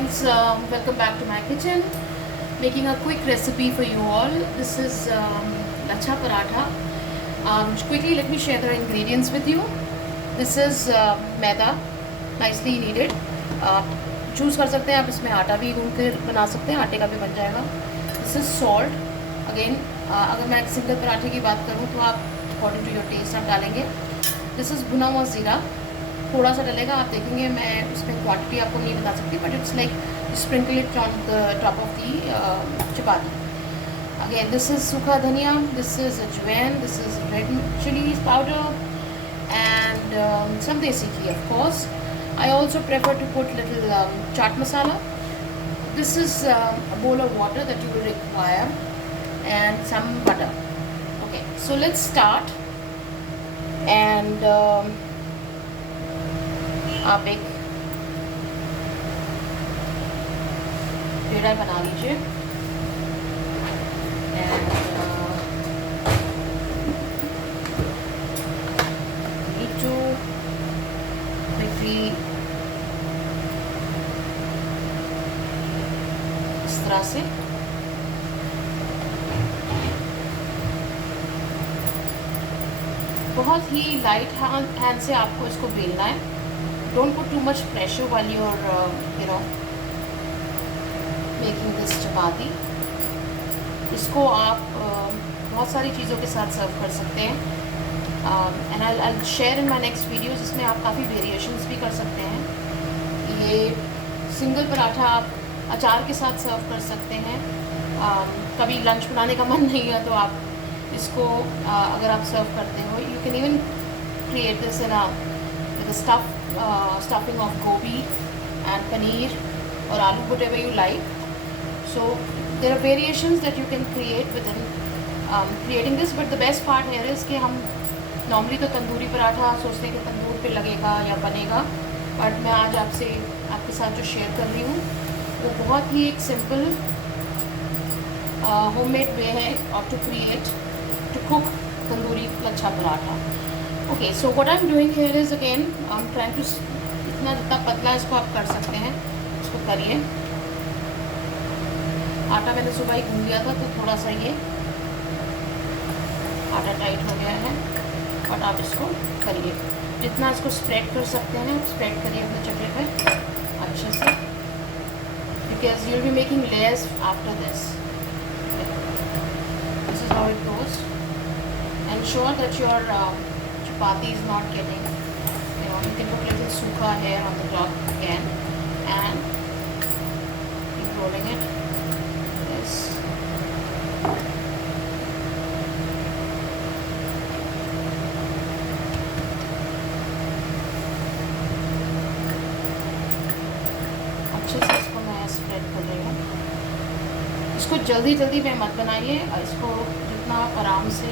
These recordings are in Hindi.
friends, welcome back to my kitchen. Making a quick recipe for you all. This is lachha paratha. Quickly let me share the ingredients with you. This is maida, nicely kneaded. Choose कर सकते हैं आप, इसमें आटा भी गूंद कर बना सकते हैं, आटे का भी बन जाएगा. This is salt. Again, अगर मैं सिंगल पराठे की बात करूँ तो आप अकॉर्डिंग टू योर टेस्ट आप डालेंगे. दिस इज़ भुना हुआ ज़ीरा, थोड़ा सा डलेगा, आप देखेंगे. मैं उसमें क्वांटिटी आपको नहीं बता सकती, but it's like sprinkle it on the top of the chapati. Again this is sukha dhaniya, this is ajwain, this is red chilli powder and some desi ghee, of course. I also prefer to put little chaat masala. This is a bowl of water that you will require and some butter. Okay, so let's start. And आप एक पेड़ा बना लीजिए. And need to quickly इस तरह से बहुत ही लाइट हैंड से आपको इसको बेलना है. Don't put too much pressure while you are making this chapati. इसको आप बहुत सारी चीज़ों के साथ सर्व कर सकते हैं. And I share in my next video, जिसमें आप काफ़ी वेरिएशंस भी कर सकते हैं. ये सिंगल पराठा आप अचार के साथ सर्व कर सकते हैं. कभी लंच बनाने का मन नहीं है तो आप इसको अगर आप सर्व करते हो, you can even create this in with stuffing of गोभी एंड पनीर और आलू, whatever you like. So there are variations that you can create within creating this, but the best part here is कि हम normally तो तंदूरी पराठा सोचते हैं कि तंदूर पे लगेगा या बनेगा, बट मैं आज आपके साथ जो शेयर कर रही हूँ वो बहुत ही एक सिंपल होममेड वे है और to cook tandoori lachha paratha. Okay, so what I am doing here is again I am trying to, इतना जितना पतला इसको आप कर सकते हैं इसको करिए. आटा मैंने सुबह ही गूंद लिया था तो थोड़ा सा ये आटा टाइट हो गया है, बट आप इसको करिए जितना इसको स्प्रेड कर सकते हैं, स्प्रेड करिए अपने चक्ले पे अच्छे से, because you will be making layers after this. This is how it goes. Ensure that your chapati is not getting, you can put little सूखा hair on the top again and keep rolling it. अच्छे से इसको मैं स्प्रेड कर रही हूँ. इसको जल्दी में मत बनाइए, इसको जितना आप आराम से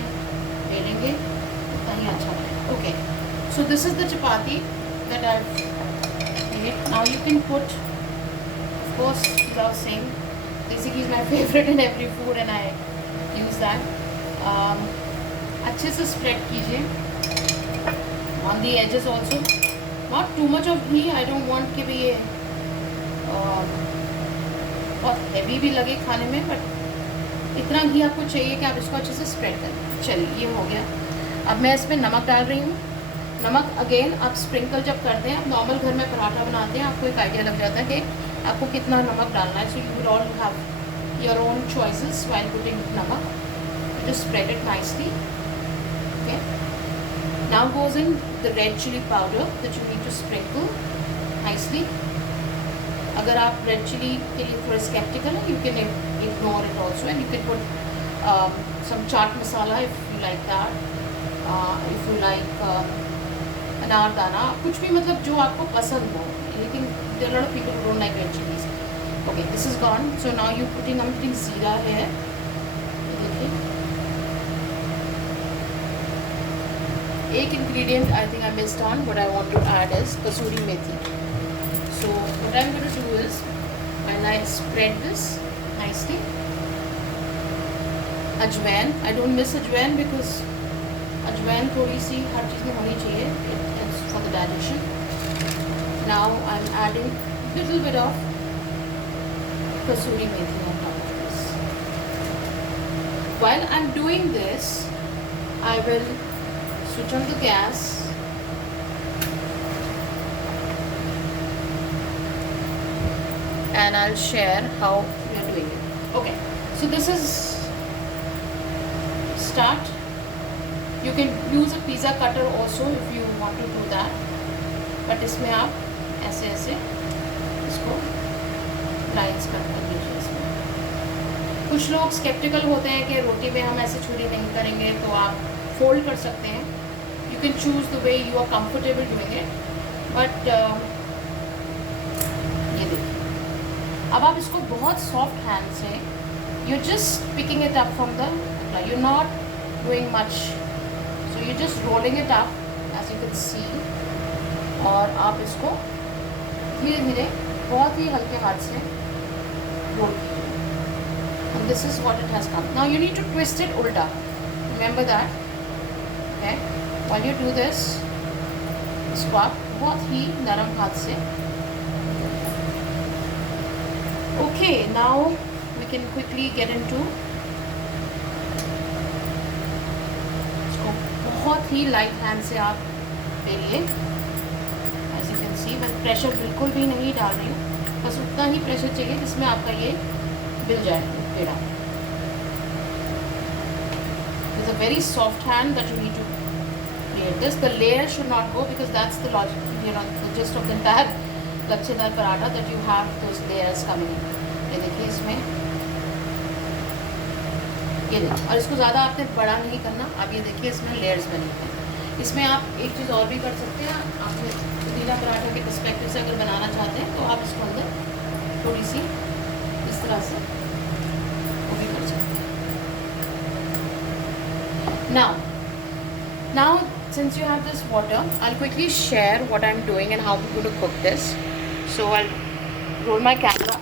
बेलेंगे उतना ही अच्छा रहेगा. Okay, so this is the chapati that I made. Now you can put, of course without saying, desi ghee is my favorite in every food and I use that. अच्छे से स्प्रेड कीजिए on the edges also. Not too much of ghee. I don't want कि भी ये बहुत हैवी भी लगे खाने में, बट इतना घी आपको चाहिए कि आप इसको अच्छे से स्प्रेड करें. चलिए, ये हो गया. अब मैं इसमें नमक डाल रही हूँ. नमक अगेन आप स्प्रिंकल जब करते हैं, आप नॉर्मल घर में पराठा बनाते हैं, आपको एक आइडिया लग जाता है कि आपको कितना नमक डालना है. So you will all have your own choices while putting namak. Just spread it nicely. Okay, now goes in the red chilli powder that you need to sprinkle nicely. अगर आप रेड चिली के लिए थोड़े स्केप्टिकल हैं, you can ignore it also and you can put some chaat masala if you like that. If you like anardana, कुछ भी, मतलब जो आपको पसंद हो. लेकिन there are a lot of people who don't like red chilies. Okay, this is gone. So now I'm putting जीरा here. देखिए, एक ingredient I think I missed on, what I want to add is kasuri methi. So what I'm going to do is, when I spread this nicely, ajwain, I don't miss ajwain because ajwain थोड़ी सी हर चीज़ में होनी चाहिए. It helps for the digestion. Now I'm adding little bit of kasuri methi on top of this. While I'm doing this, I will switch on the gas. And I'll share how we are doing it. Okay, so this is start. You can use a pizza cutter also if you want to do that, but इसमें आप ऐसे ऐसे इसको लाइन्स कट कर लीजिए इसमें। कुछ लोग स्केप्टिकल होते हैं कि रोटी में हम ऐसे छुरी नहीं करेंगे, तो आप फोल्ड कर सकते हैं। You can choose the way you are comfortable doing it, but ये देखिए अब आप इसको बहुत सॉफ्ट हैंड से you just picking it up from the, you not doing much, so you're just rolling it up as you can see, और आप इसको धीरे धीरे बहुत ही हल्के हाथ से रोल कीजिए। and this is what it has come. Now you need to twist it ulta, remember that, okay? While you do this, इसको आप बहुत ही नरम हाथ से, okay, now we can quickly get into, बहुत ही लाइट हैंड से आप फेरिए एज यू कैन सी। मैं प्रेशर बिल्कुल भी नहीं डाल रही हूँ, बस उतना ही प्रेशर चाहिए जिसमें आपका ये मिल जाए पेड़ा। It's a very soft hand that you need to create this. The layer should not go because that's the logic, you know, the gist of the entire lachhedar paratha, that you have those layers coming in. ये देखिए इसमें ये देखिए, और इसको ज़्यादा आपने बड़ा नहीं करना। अब ये देखिए इसमें लेयर्स बने हैं। इसमें आप एक चीज़ और भी कर सकते हैं, आपने पुदीना पराठा के पर्सपेक्टिव से अगर बनाना चाहते हैं तो आप इसको अंदर थोड़ी सी इस तरह से वो भी कर सकते हैं। Now since you have this water, I'll quickly share what I'm doing and how we're going to cook this. So I'll roll my camera